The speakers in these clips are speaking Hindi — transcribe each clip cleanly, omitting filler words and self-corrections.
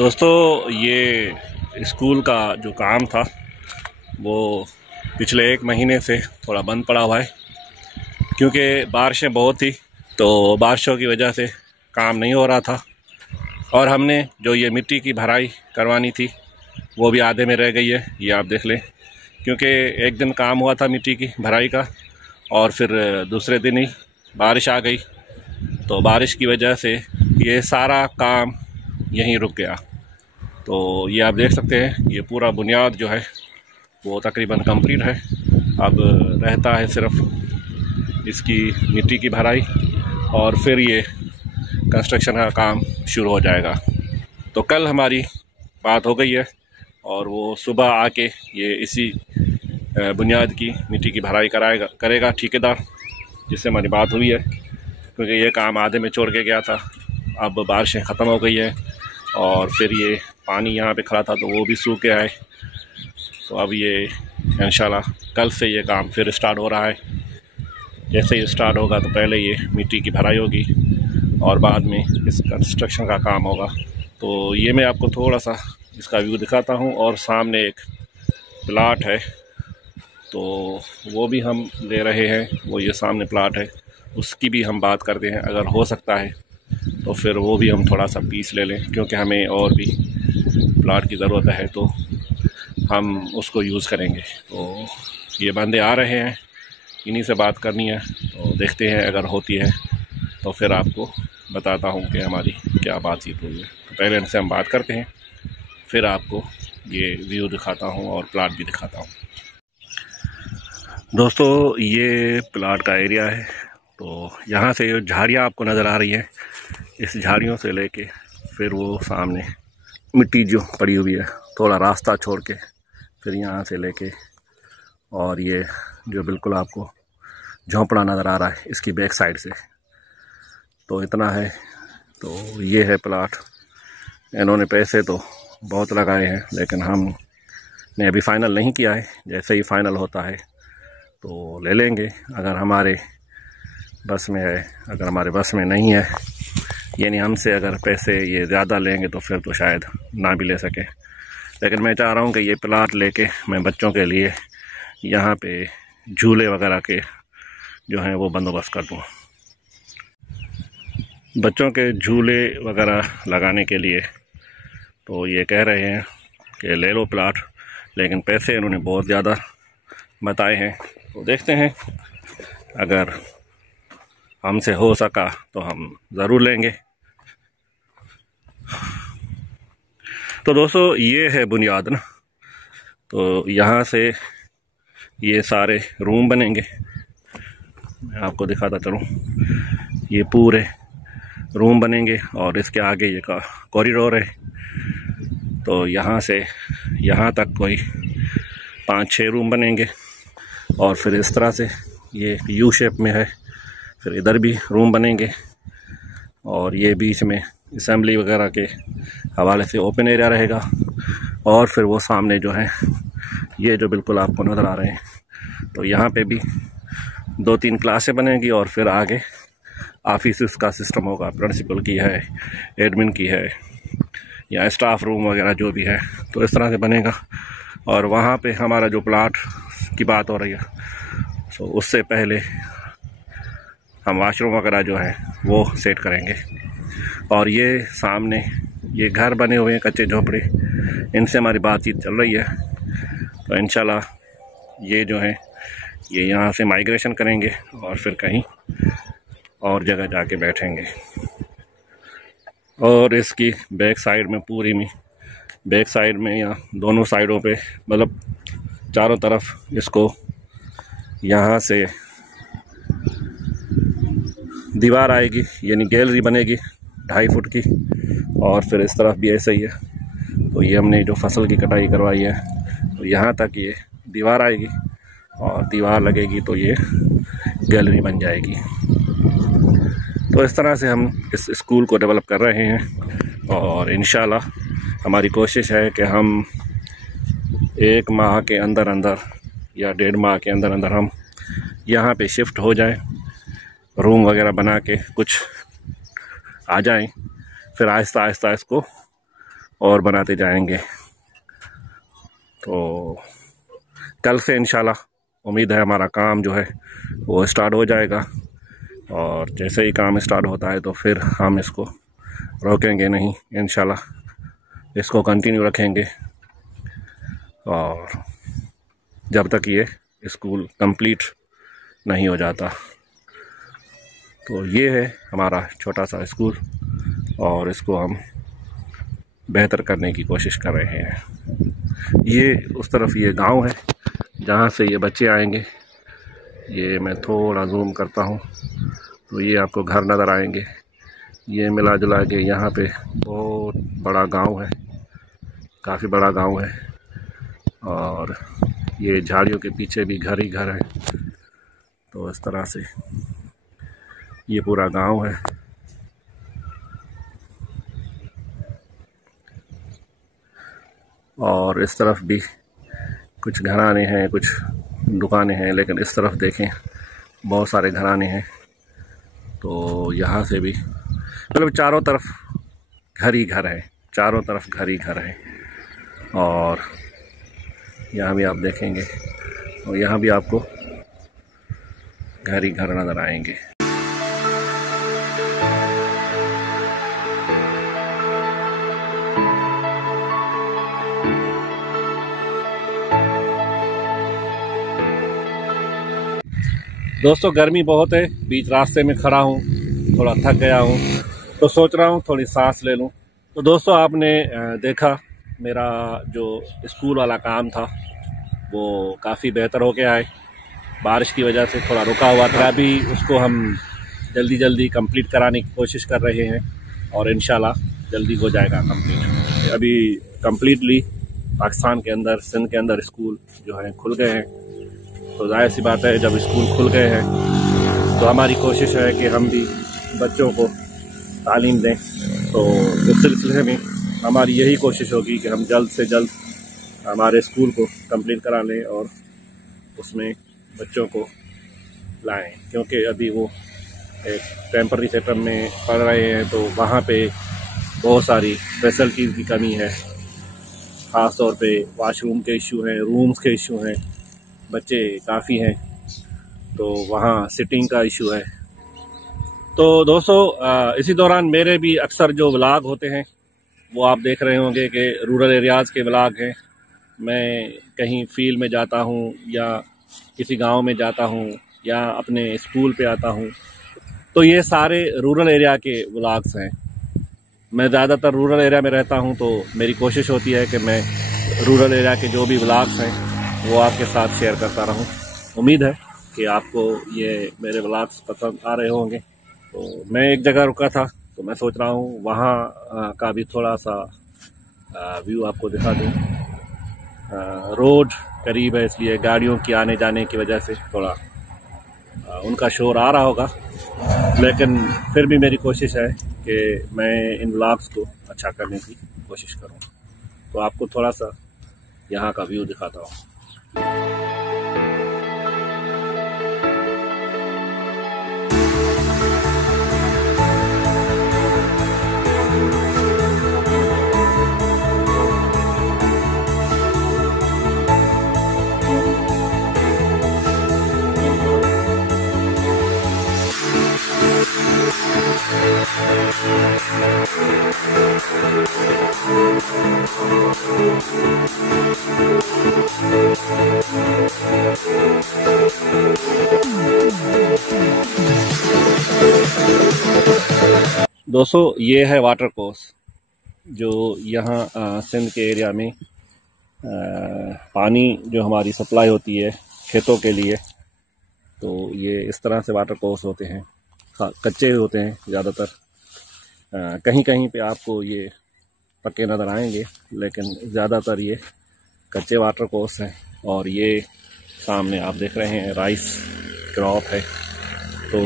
दोस्तों, ये स्कूल का जो काम था वो पिछले 1 महीने से थोड़ा बंद पड़ा हुआ है, क्योंकि बारिशें बहुत थी। तो बारिशों की वजह से काम नहीं हो रहा था और हमने जो ये मिट्टी की भराई करवानी थी वो भी आधे में रह गई है। ये आप देख लें, क्योंकि एक दिन काम हुआ था मिट्टी की भराई का और फिर दूसरे दिन ही बारिश आ गई। तो बारिश की वजह से ये सारा काम यहीं रुक गया। तो ये आप देख सकते हैं, ये पूरा बुनियाद जो है वो तकरीबन कंप्लीट है। अब रहता है सिर्फ इसकी मिट्टी की भराई और फिर ये कंस्ट्रक्शन का काम शुरू हो जाएगा। तो कल हमारी बात हो गई है और वो सुबह आके ये इसी बुनियाद की मिट्टी की भराई करेगा ठेकेदार, जिससे हमारी बात हुई है। क्योंकि ये काम आधे में छोड़ के गया था, अब बारिशें ख़त्म हो गई है और फिर ये पानी यहाँ पे खड़ा था तो वो भी सूख गया है। तो अब ये इंशाल्लाह कल से ये काम फिर स्टार्ट हो रहा है। जैसे ही स्टार्ट होगा तो पहले ये मिट्टी की भराई होगी और बाद में इस कंस्ट्रक्शन का काम होगा। तो ये मैं आपको थोड़ा सा इसका व्यू दिखाता हूँ। और सामने एक प्लाट है तो वो भी हम ले रहे हैं, वो ये सामने प्लाट है, उसकी भी हम बात करते हैं। अगर हो सकता है तो फिर वो भी हम थोड़ा सा पीस ले लें, क्योंकि हमें और भी प्लाट की ज़रूरत है तो हम उसको यूज़ करेंगे। तो ये बंदे आ रहे हैं, इन्हीं से बात करनी है। तो देखते हैं, अगर होती है तो फिर आपको बताता हूँ कि हमारी क्या बातचीत हुई है। तो पहले इनसे हम बात करते हैं, फिर आपको ये व्यू दिखाता हूँ और प्लाट भी दिखाता हूँ। दोस्तों, ये प्लाट का एरिया है। तो यहाँ से जो झाड़ियाँ आपको नज़र आ रही हैं, इस झाड़ियों से लेके फिर वो सामने मिट्टी जो पड़ी हुई है, थोड़ा रास्ता छोड़ के फिर यहाँ से लेके और ये जो बिल्कुल आपको झोंपड़ा नज़र आ रहा है इसकी बैक साइड से, तो इतना है। तो ये है प्लाट। इन्होंने पैसे तो बहुत लगाए हैं, लेकिन हमने अभी फ़ाइनल नहीं किया है। जैसे ही फ़ाइनल होता है तो ले लेंगे, अगर हमारे बस में है। अगर हमारे बस में नहीं है, यानी हमसे अगर पैसे ये ज़्यादा लेंगे तो फिर तो शायद ना भी ले सके। लेकिन मैं चाह रहा हूँ कि ये प्लाट लेके मैं बच्चों के लिए यहाँ पे झूले वगैरह के जो हैं वो बंदोबस्त कर दूँ। बच्चों के झूले वगैरह लगाने के लिए तो ये कह रहे हैं कि ले लो प्लाट, लेकिन पैसे इन्होंने बहुत ज़्यादा बताए हैं। तो देखते हैं, अगर हमसे हो सका तो हम ज़रूर लेंगे। तो दोस्तों, ये है बुनियाद ना। तो यहाँ से ये सारे रूम बनेंगे, मैं आपको दिखाता चलूँ। ये पूरे रूम बनेंगे और इसके आगे ये का कॉरिडोर है। तो यहाँ से यहाँ तक कोई 5-6 रूम बनेंगे और फिर इस तरह से ये यू शेप में है। फिर इधर भी रूम बनेंगे और ये बीच में असेंबली वगैरह के हवाले से ओपन एरिया रहेगा। और फिर वो सामने जो है ये जो बिल्कुल आपको नज़र आ रहे हैं, तो यहाँ पे भी 2-3 क्लासें बनेंगी और फिर आगे ऑफिस का सिस्टम होगा। प्रिंसिपल की है, एडमिन की है, या स्टाफ रूम वगैरह जो भी है, तो इस तरह से बनेगा। और वहाँ पे हमारा जो प्लाट की बात हो रही है, तो उससे पहले हम वाशरूम वगैरह जो है वो सेट करेंगे। और ये सामने ये घर बने हुए हैं कच्चे झोपड़े, इनसे हमारी बातचीत चल रही है। तो इंशाल्लाह ये जो है ये यहाँ से माइग्रेशन करेंगे और फिर कहीं और जगह जाके बैठेंगे। और इसकी बैक साइड में पूरी में बैक साइड में या दोनों साइडों पे, मतलब चारों तरफ इसको यहाँ से दीवार आएगी, यानी गैलरी बनेगी 2.5 फुट की। और फिर इस तरफ भी ऐसा ही है। तो ये हमने जो फसल की कटाई करवाई है, तो यहाँ तक ये दीवार आएगी और दीवार लगेगी तो ये गैलरी बन जाएगी। तो इस तरह से हम इस स्कूल को डेवलप कर रहे हैं और इंशाल्लाह हमारी कोशिश है कि हम 1 माह के अंदर अंदर या 1.5 माह के अंदर अंदर हम यहाँ पे शिफ्ट हो जाएं, रूम वगैरह बना के कुछ आ जाएं, फिर आहिस्ता आहिस्ता इसको और बनाते जाएंगे। तो कल से इंशाल्लाह उम्मीद है हमारा काम जो है वो स्टार्ट हो जाएगा, और जैसे ही काम स्टार्ट होता है तो फिर हम इसको रोकेंगे नहीं, इंशाल्लाह इसको कंटिन्यू रखेंगे और जब तक ये स्कूल कंप्लीट नहीं हो जाता। तो ये है हमारा छोटा सा स्कूल और इसको हम बेहतर करने की कोशिश कर रहे हैं। ये उस तरफ ये गांव है जहाँ से ये बच्चे आएंगे। ये मैं थोड़ा जूम करता हूँ तो ये आपको घर नज़र आएंगे। ये मिला जुला के यहाँ पे बहुत बड़ा गांव है, काफ़ी बड़ा गांव है, और ये झाड़ियों के पीछे भी घर ही घर है। तो इस तरह से ये पूरा गांव है। और इस तरफ भी कुछ घराने हैं, कुछ दुकानें हैं, लेकिन इस तरफ देखें बहुत सारे घराने हैं। तो यहाँ से भी मतलब चारों तरफ घर ही घर है, चारों तरफ घर ही घर है। और यहाँ भी आप देखेंगे और यहाँ भी आपको घर ही घर नज़र आएंगे। दोस्तों गर्मी बहुत है, बीच रास्ते में खड़ा हूँ, थोड़ा थक गया हूँ, तो सोच रहा हूँ थोड़ी सांस ले लूँ। तो दोस्तों आपने देखा मेरा जो स्कूल वाला काम था वो काफ़ी बेहतर हो गया है। बारिश की वजह से थोड़ा रुका हुआ था, अभी उसको हम जल्दी जल्दी कंप्लीट कराने की कोशिश कर रहे हैं और इंशाल्लाह जल्दी हो जाएगा कंप्लीट। अभी कंप्लीटली पाकिस्तान के अंदर, सिंध के अंदर स्कूल जो है खुल गए हैं। तो जाहिर सी बात है जब स्कूल खुल गए हैं तो हमारी कोशिश है कि हम भी बच्चों को तालीम दें। तो इस सिलसिले में हमारी यही कोशिश होगी कि हम जल्द से जल्द हमारे स्कूल को कंप्लीट करा लें और उसमें बच्चों को लाएं, क्योंकि अभी वो एक टेम्पररी सेटअप में पढ़ रहे हैं तो वहाँ पे बहुत सारी फैसिलिटीज़ की कमी है। ख़ास तौर पे वॉशरूम के इशू हैं, रूम्स के इशू हैं, बच्चे काफ़ी हैं तो वहाँ सिटिंग का इशू है। तो दोस्तों इसी दौरान मेरे भी अक्सर जो व्लॉग होते हैं वो आप देख रहे होंगे कि रूरल एरियाज़ के व्लॉग हैं। मैं कहीं फील्ड में जाता हूँ या किसी गांव में जाता हूँ या अपने स्कूल पे आता हूँ, तो ये सारे रूरल एरिया के व्लॉग्स हैं। मैं ज़्यादातर रूरल एरिया में रहता हूँ तो मेरी कोशिश होती है कि मैं रूरल एरिया के जो भी व्लॉग्स हैं वो आपके साथ शेयर करता रहूं। उम्मीद है कि आपको ये मेरे व्लॉग्स पसंद आ रहे होंगे। तो मैं एक जगह रुका था तो मैं सोच रहा हूँ वहाँ का भी थोड़ा सा व्यू आपको दिखा दूँ। रोड करीब है इसलिए गाड़ियों की आने जाने की वजह से थोड़ा उनका शोर आ रहा होगा, लेकिन फिर भी मेरी कोशिश है कि मैं इन व्लॉग्स को अच्छा करने की कोशिश करूँ। तो आपको थोड़ा सा यहाँ का व्यू दिखाता हूँ। दोस्तों ये है वाटर कोर्स जो यहाँ सिंध के एरिया में पानी जो हमारी सप्लाई होती है खेतों के लिए, तो ये इस तरह से वाटर कोर्स होते हैं। कच्चे होते हैं ज़्यादातर, कहीं कहीं पे आपको ये पक्के नज़र आएंगे, लेकिन ज़्यादातर ये कच्चे वाटर कोर्स हैं। और ये सामने आप देख रहे हैं राइस क्रॉप है। तो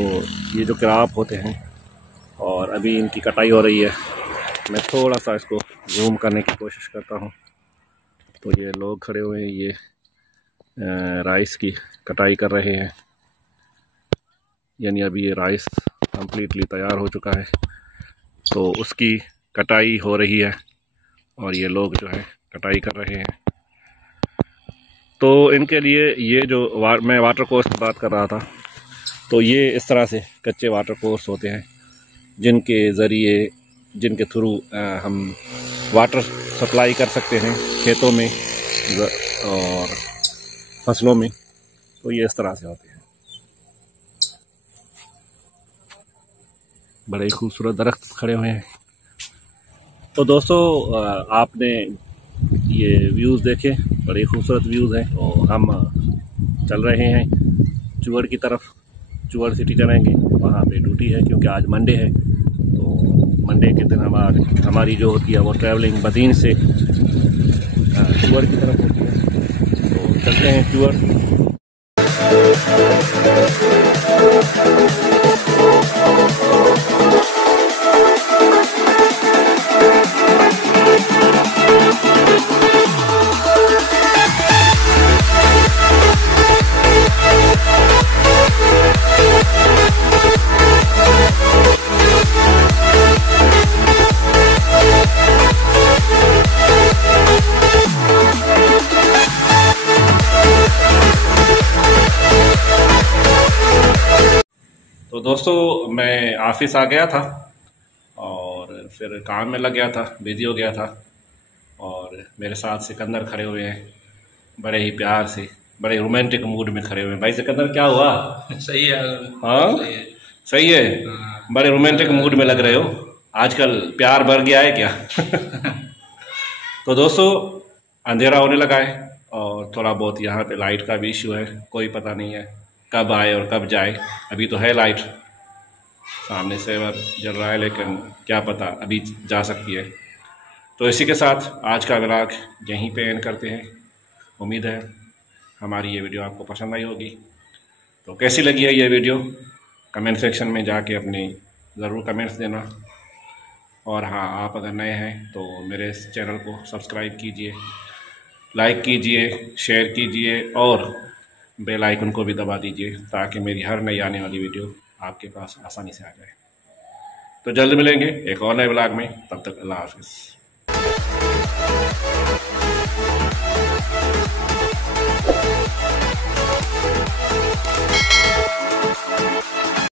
ये जो क्रॉप होते हैं और अभी इनकी कटाई हो रही है। मैं थोड़ा सा इसको जूम करने की कोशिश करता हूँ। तो ये लोग खड़े हुए हैं, ये राइस की कटाई कर रहे हैं, यानी अभी ये राइस कंप्लीटली तैयार हो चुका है तो उसकी कटाई हो रही है। और ये लोग जो है कटाई कर रहे हैं। तो इनके लिए ये जो मैं वाटर कोर्स की बात कर रहा था, तो ये इस तरह से कच्चे वाटर कोर्स होते हैं जिनके ज़रिए, जिनके थ्रू हम वाटर सप्लाई कर सकते हैं खेतों में और फसलों में। तो ये इस तरह से होते हैं। बड़े खूबसूरत दरख्त खड़े हुए हैं। तो दोस्तों आपने ये व्यूज़ देखे, बड़े खूबसूरत व्यूज़ हैं। और हम चल रहे हैं चुअड़ की तरफ। चुअड़ सिटी चलेंगे, वहाँ पे ड्यूटी है क्योंकि आज मंडे है। तो मंडे के दिन हमारी जो होती है वो ट्रैवलिंग बदीन से चुअड़ की तरफ होती है। तो चलते हैं चुअड़। तो दोस्तों मैं ऑफिस आ गया था और फिर काम में लग गया था, बिजी हो गया था। और मेरे साथ सिकंदर खड़े हुए हैं, बड़े ही प्यार से, बड़े रोमांटिक मूड में खड़े हुए हैं। भाई सिकंदर क्या हुआ? सही है। हाँ सही है। बड़े रोमांटिक मूड में लग रहे हो, आजकल प्यार बढ़ गया है क्या? तो दोस्तों अंधेरा होने लगा है और थोड़ा बहुत यहाँ पे लाइट का भी इशू है। कोई पता नहीं है कब आए और कब जाए। अभी तो है लाइट, सामने से जल रहा है, लेकिन क्या पता अभी जा सकती है। तो इसी के साथ आज का व्लॉग यहीं पे एंड करते हैं। उम्मीद है हमारी ये वीडियो आपको पसंद आई होगी। तो कैसी लगी है ये वीडियो कमेंट सेक्शन में जाके अपने ज़रूर कमेंट्स देना। और हाँ, आप अगर नए हैं तो मेरे इस चैनल को सब्सक्राइब कीजिए, लाइक कीजिए, शेयर कीजिए और बेल आइकन को भी दबा दीजिए ताकि मेरी हर नई आने वाली वीडियो आपके पास आसानी से आ जाए। तो जल्द मिलेंगे एक और नए व्लॉग में, तब तक अल्लाह हाफिज़।